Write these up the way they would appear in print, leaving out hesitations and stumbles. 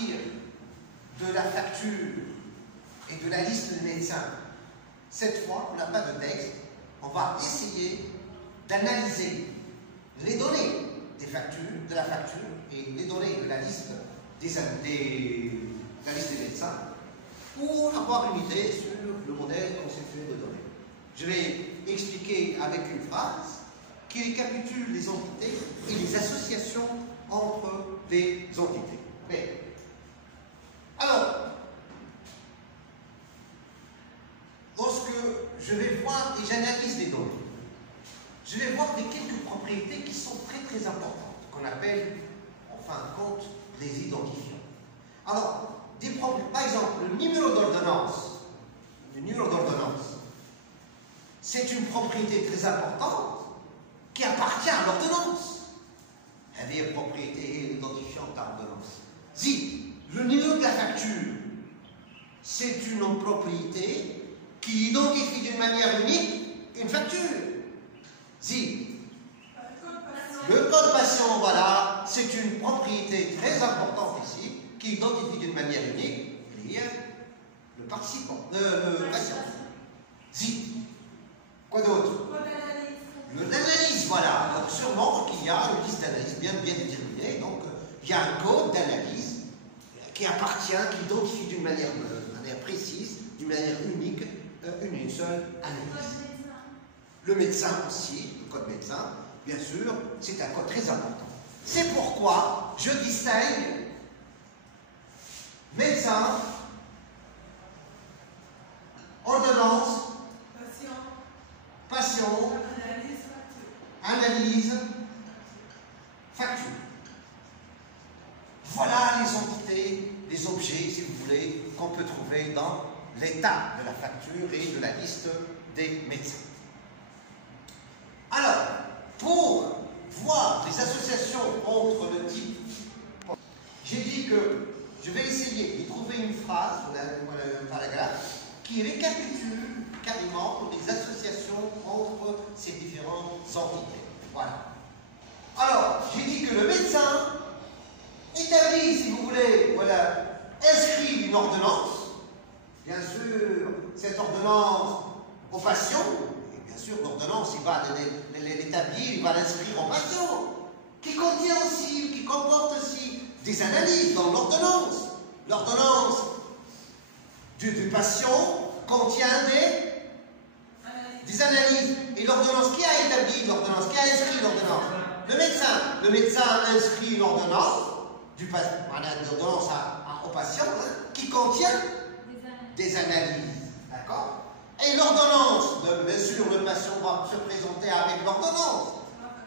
partir de la facture et de la liste des médecins, cette fois, on n'a pas de texte, on va essayer d'analyser les données de la facture et les données de la liste des médecins pour avoir une idée sur le modèle conceptuel de données. Je vais expliquer avec une phrase qui récapitule les entités et les associations entre des entités. Mais, alors, lorsque je vais voir et j'analyse les données, je vais voir quelques propriétés qui sont très importantes, qu'on appelle, en fin de compte, les identifiants. Alors, par exemple, le numéro d'ordonnance, c'est une propriété très importante qui appartient à l'ordonnance. Elle est une propriété identifiante à l'ordonnance. Le numéro de la facture, c'est une propriété qui identifie d'une manière unique une facture. Le code patient, voilà, c'est une propriété très importante ici, qui identifie d'une manière unique le participant, le patient. Quoi d'autre? L'analyse, voilà. Donc sûrement qu'il y a une liste d'analyse bien déterminée. Donc il y a un code d'analyse qui appartient, qui identifie d'une manière précise, d'une manière unique, une seule analyse. Le médecin aussi, le code médecin, bien sûr, c'est un code très important. C'est pourquoi je distingue médecin, ordonnance, patient, analyse, facture. Voilà les entités, les objets, si vous voulez, qu'on peut trouver dans l'état de la facture et de la liste des médecins. Alors, pour voir les associations entre le type, j'ai dit que je vais essayer de trouver une phrase, un paragraphe, qui récapitule carrément les associations entre ces différentes entités. Voilà. Alors, j'ai dit que le médecin établit, si vous voulez, inscrit une ordonnance. Bien sûr, cette ordonnance au patient, et bien sûr, l'ordonnance, il va l'établir, il va l'inscrire au patient, qui comporte aussi des analyses dans l'ordonnance. L'ordonnance du patient contient des analyses. Et l'ordonnance qui a établi, l'ordonnance qui a inscrit l'ordonnance? Le médecin. Le médecin inscrit l'ordonnance au patient qui contient des analyses. D'accord? Et l'ordonnance, bien sûr, le patient va se présenter avec l'ordonnance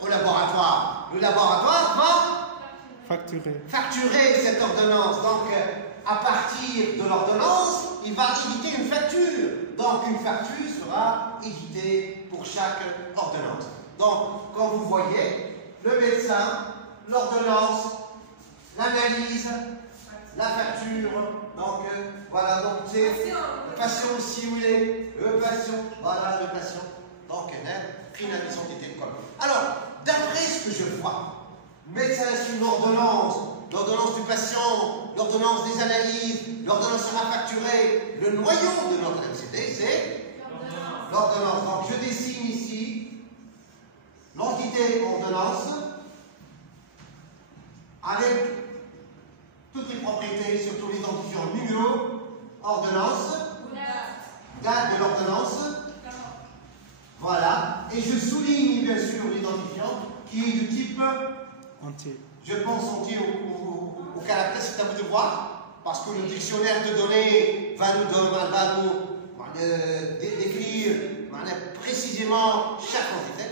au laboratoire. Le laboratoire va facturer cette ordonnance. Donc, à partir de l'ordonnance, il va éditer une facture. Donc, une facture sera éditée pour chaque ordonnance. Donc, comme vous voyez, le médecin, l'ordonnance, l'analyse, la facture. Donc, voilà, donc c'est le patient aussi, où il est. Le patient, voilà, le patient. Donc, pris la identité de code. Alors, d'après ce que je vois, le médecin est une ordonnance, l'ordonnance du patient, l'ordonnance des analyses, l'ordonnance sera facturée. Le noyau de notre MCD, c'est l'ordonnance. Donc, je dessine ici l'entité ordonnance avec toutes les propriétés, surtout l'identifiant numéro, ordonnance, date de l'ordonnance. Voilà. Et je souligne bien sûr l'identifiant qui est du type entier. Je pense entier au caractère, c'est à vous de voir, parce que le dictionnaire de données va nous décrire précisément chaque entité.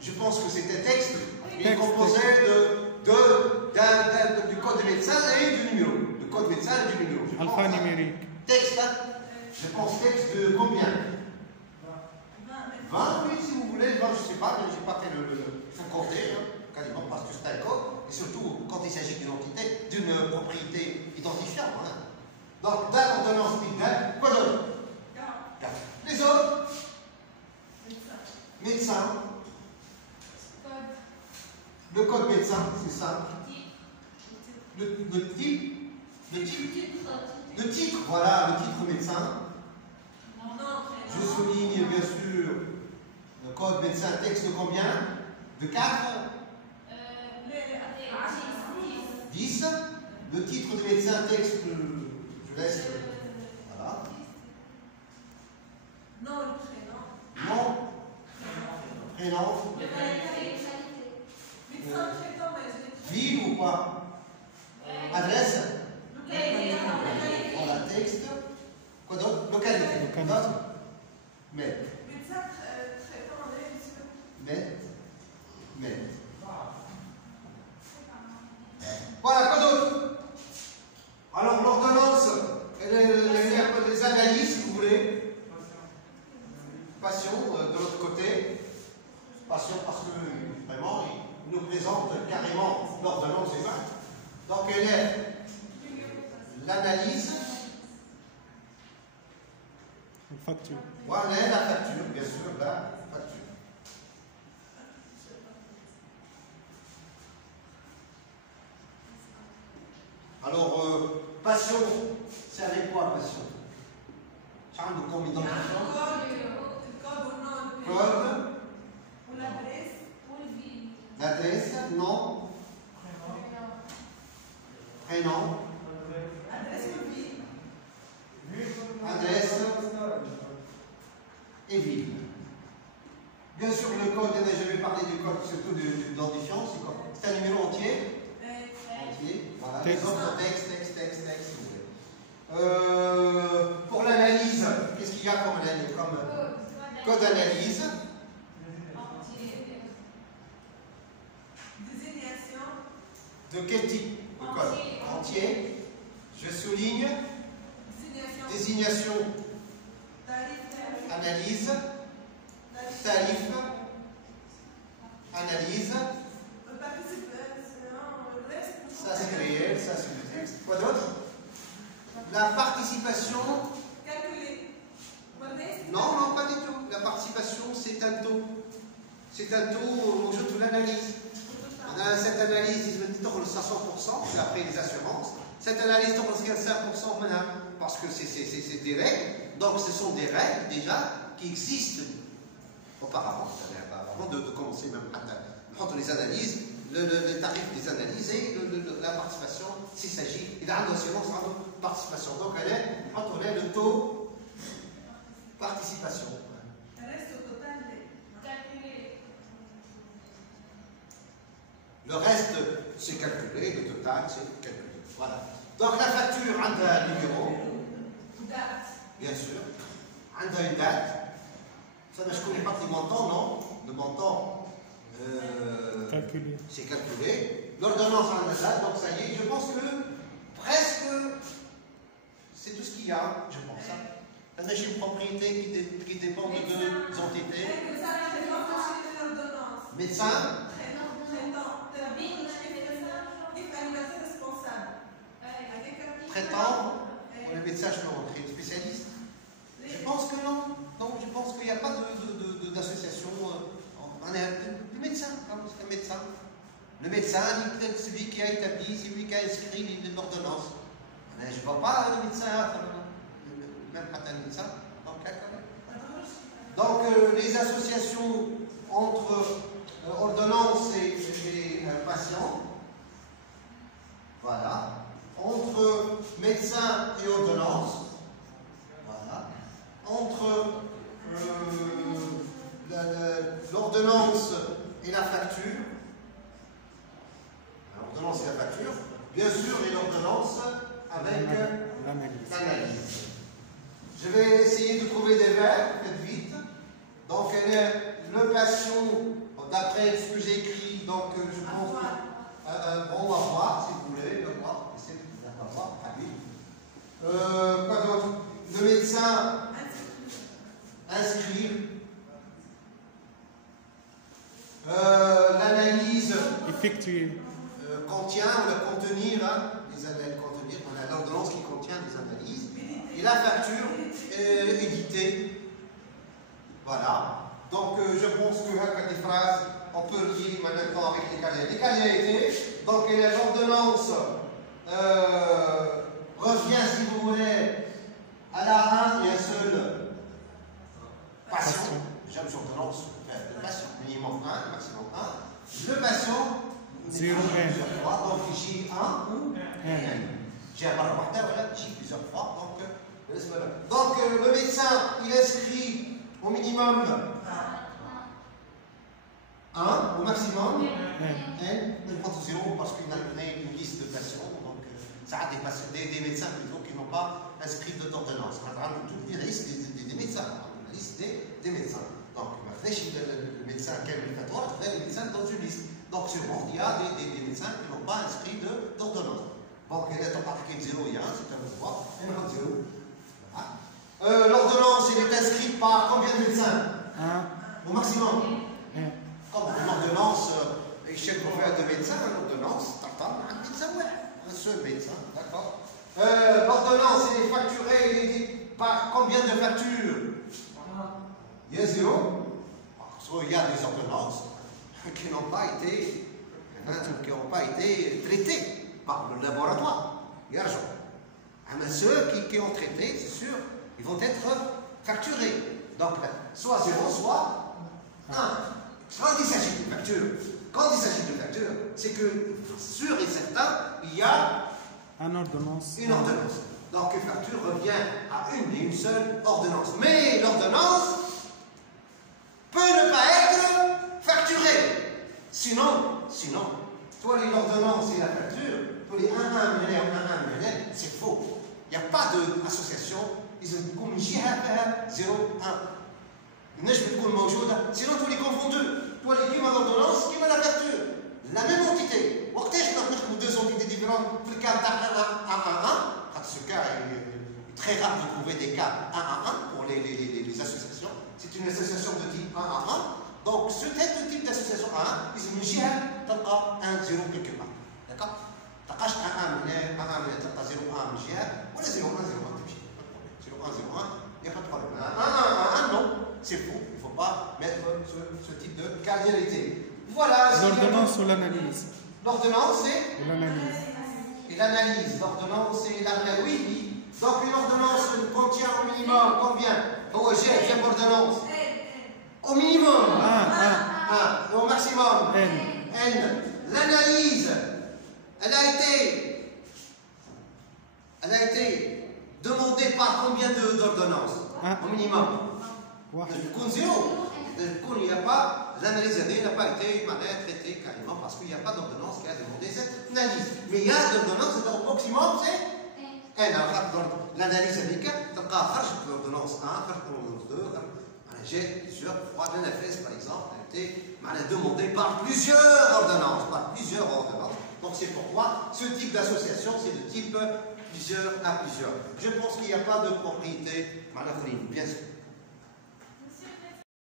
Je pense que c'est un texte qui est composé du code de médecin et du numéro. Du code médecin et du numéro. Alphanumérique. Texte, je pense texte de combien? 20, oui, si vous voulez, 20, je ne sais pas, mais je n'ai pas fait il faut compter, quasiment, parce que c'est un code, et surtout quand il s'agit d'une entité, d'une propriété identifiable. Donc, date, ordonnance, date, quoi d'autre? Les autres? Médecin. Le code médecin, c'est ça. Le type. Le titre, voilà, le titre médecin. Je souligne bien sûr le code médecin texte de combien? De 4? 10. Le titre de médecin texte, je laisse. Voilà. Non, le prénom. Non. Prénom. Ville ou quoi? Adresse. Voilà, texte. Quoi d'autre? Localité. Mais. Voilà, quoi d'autre? Alors, l'ordonnance, les analyses, si vous voulez. Passion, de l'autre côté. Passion, parce que vraiment, il nous présente carrément l'ordonnance des actes. Donc, elle est l'analyse. Facture. Voilà, la facture, bien sûr, la facture. Alors, passion, c'est avec quoi, passion? Charles de combinaison. Code. L'adresse, non. Prénom. Adresse et ville. Bien sûr, le code, je vais parler du code, surtout de l'identifiant, c'est un numéro entier. Entier, voilà. Les autres texte, si vous voulez. Pour l'analyse, qu'est-ce qu'il y a comme code d'analyse? De quel type de code? Entier. Je souligne. Désignation. Analyse. Tarif. Analyse. Ça c'est réel, ça c'est le texte. Quoi d'autre? La participation. Non, pas du tout. La participation, c'est un taux. C'est un taux au jeu de l'analyse. On a cette analyse, ils me disent le 500%, c'est après les assurances. Cette analyse, on se 5% maintenant, parce que c'est des règles. Donc, ce sont des règles déjà qui existent auparavant, avant de commencer même entre les analyses, le tarif des analyses et la participation, s'il s'agit, et la assurance en participation. Donc, elle est le taux participation. Le reste, c'est calculé, le total, c'est calculé. Voilà. Donc la facture a un numéro. Bien sûr. A une date. Ça, je ne connais pas les montants, non? Le montant, c'est calculé. L'ordonnance a une date, donc ça y est. Je pense que presque, c'est tout ce qu'il y a, je pense. Là, j'ai une propriété qui dépend de deux entités. Médecin. Traitant, pour le médecin, je peux rentrer spécialiste. Je pense que non. Non, je pense qu'il n'y a pas d'association. On est le médecin, c'est un médecin. Le médecin, celui qui a établi, c'est lui qui a inscrit l'ordonnance. Je ne vois pas le médecin, même pas un médecin. Donc, les associations entre ordonnance et patient, voilà. Entre médecin et ordonnance, voilà. Entre l'ordonnance et la facture, l'ordonnance et la facture, bien sûr, et l'ordonnance avec l'analyse. Je vais essayer de trouver des verbes, faites vite. Donc, elle est le patient, d'après ce que j'ai écrit, donc je pense que, on va voir, si vous voulez, on va voir. Quoi d'autre? Le médecin inscrire. L'analyse effectuer. Contient ou la contenir, les analyses contenir, on a l'ordonnance qui contient des analyses. Et la facture éditée. Voilà. Donc je pense que avec des phrases, on peut lier maintenant avec les cahiers. Les cahiers étaient, donc il y a l'ordonnance J'ai un barre plusieurs fois. Donc, le médecin, il inscrit au minimum 1, au maximum N. Il prend 0 parce qu'il a donné une liste de patients. Donc, ça a des médecins plutôt qui n'ont pas inscrit d'ordonnance. On a toute la liste des médecins. La liste des médecins. Donc, le médecin quel est le médecin dans une liste. Donc, sûrement, il y a des médecins qui n'ont pas inscrit d'ordonnance. Donc, il est marqué 0 et 1, c'est un pouvoir, et on 0. Voilà. L'ordonnance, elle est inscrite par combien de médecins? Au maximum. Comme l'ordonnance, chez le prophète de médecin, l'ordonnance, un médecin, un seul médecin, d'accord. L'ordonnance, elle est facturée par combien de factures? Il y a 0. Parce qu'il y a des ordonnances qui n'ont pas été traitées par le laboratoire. Il y a mais ceux qui ont traité, c'est sûr, ils vont être facturés. Donc, soit 0, soit 1. Quand il s'agit de facture, c'est que, sûr et certain, il y a une ordonnance. Donc, une facture revient à une seule ordonnance. Mais l'ordonnance peut ne pas être facturée. Sinon, toi, l'ordonnance et la facture, pour les 1, 1, c'est faux. Il n'y a pas d'association. Ils ont comme 0, 1. Sinon, tous les confondus. Toi, les climat d'ordonnance, qui va la facture. La même entité. Ou deux entités différentes. Le cas 1, 1, 1. Dans ce cas, il est très rare de trouver des cas 1, 1, 1 pour les associations. C'est une association de type 1, 1, 1. Donc, ce type d'association 1, ils ont 1, 0 quelque part. D'accord? تلقاش 1 1 من هنا 1 1 من هنا تلقى 0 1 من جهه ولا 0 1 0 1 تمشي 0 1 0 1 il n'y a pas de problème 1 1 1 non c'est faux il ne faut pas mettre ce type de cardinalité. Voilà l'ordonnance ou l'analyse. L'ordonnance et l'analyse. L'ordonnance et l'analyse. Oui. Donc une ordonnance contient au minimum combien? J'ai l'ordonnance au minimum 1 au maximum N. L'analyse, elle a été demandée par combien d'ordonnances? Au minimum. Le 0. Il n'y a pas, l'analyse n'a pas été traitée carrément parce qu'il n'y a pas d'ordonnance qui a demandé cette analyse. Mais il y a d'ordonnance, au maximum, c'est N. Alors, l'analyse indique, l'ordonnance 1, l'ordonnance 2, j'ai plusieurs fois de l'AFS par exemple, a été demandée par plusieurs ordonnances. Donc c'est pourquoi ce type d'association, c'est de type plusieurs à plusieurs. Je pense qu'il n'y a pas de propriété, bien sûr.